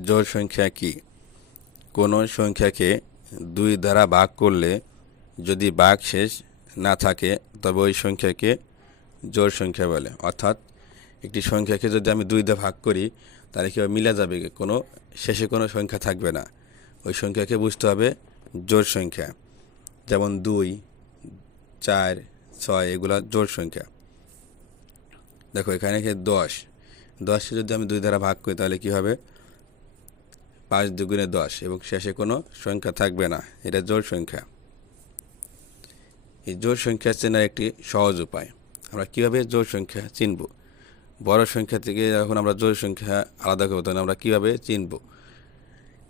জোড় সংখ্যা কি? কোনো সংখ্যাকে দুই দ্বারা ভাগ করলে যদি ভাগ শেষ না থাকে, তবে ওই সংখ্যাকে জোড় সংখ্যা বলে। অর্থাৎ একটি সংখ্যাকে যদি আমি দুই দিয়ে ভাগ করি, তাহলে কি মিলে যাবে? কোনো, শেষে কোনো সংখ্যা থাকবে না। ওই সংখ্যাকে বুঝতে হবে জোড় সংখ্যা। যেমন দুই, চার, ছয়, এগুলা জোড় সংখ্যা। দেখো, এখানে দশ? দশকে যদি আমি দুই দ্বারা ভাগ করি, তাহলে কি হবে? পাঁচ দুগুণে দশ, এবং শেষে কোনো সংখ্যা থাকবে না। এটা জোড় সংখ্যা। এই জোড় সংখ্যা চেনার একটি সহজ উপায়। আমরা কীভাবে জোড় সংখ্যা চিনব? বড় সংখ্যা থেকে যখন আমরা জোড় সংখ্যা আলাদা করব, তখন আমরা কীভাবে চিনব?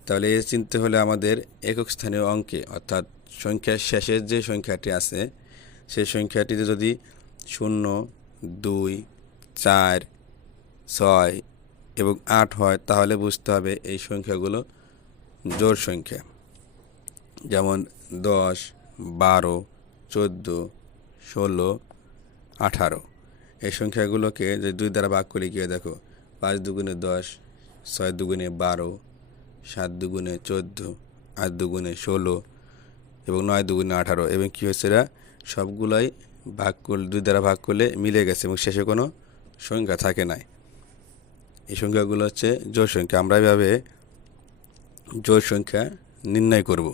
তাহলে এ চিনতে হলে আমাদের একক স্থানীয় অঙ্কে, অর্থাৎ সংখ্যার শেষের যে সংখ্যাটি আছে, সেই সংখ্যাটিতে যদি শূন্য, দুই, চার, ছয় এবং আট হয়, তাহলে বুঝতে হবে এই সংখ্যাগুলো জোর সংখ্যা। যেমন দশ, বারো, চোদ্দ, ষোলো, আঠারো। এই সংখ্যাগুলোকে যে দুই দ্বারা ভাগ করে, গিয়ে দেখো, পাঁচ দুগুণে দশ, ছয় দুগুণে বারো, সাত দুগুণে চোদ্দ, আট দুগুণে ষোলো এবং নয় দুগুণে আঠারো। এবং কী হচ্ছে এরা? সবগুলোই ভাগ করলে দুই দ্বারা ভাগ করলে মিলে গেছে এবং শেষে কোনো সংখ্যা থাকে নাই। এই সংখ্যাগুলো হচ্ছে জোড় সংখ্যা। আমরা এভাবে জোড় সংখ্যা নির্ণয় করব।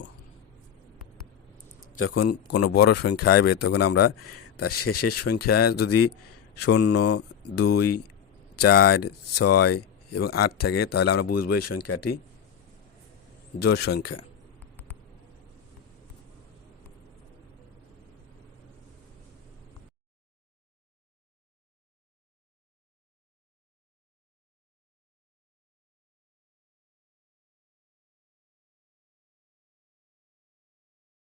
যখন কোনো বড় সংখ্যা আসবে তখন আমরা তার শেষের সংখ্যা যদি শূন্য, দুই, চার, ছয় এবং আট থাকে, তাহলে আমরা বুঝব এই সংখ্যাটি জোড় সংখ্যা।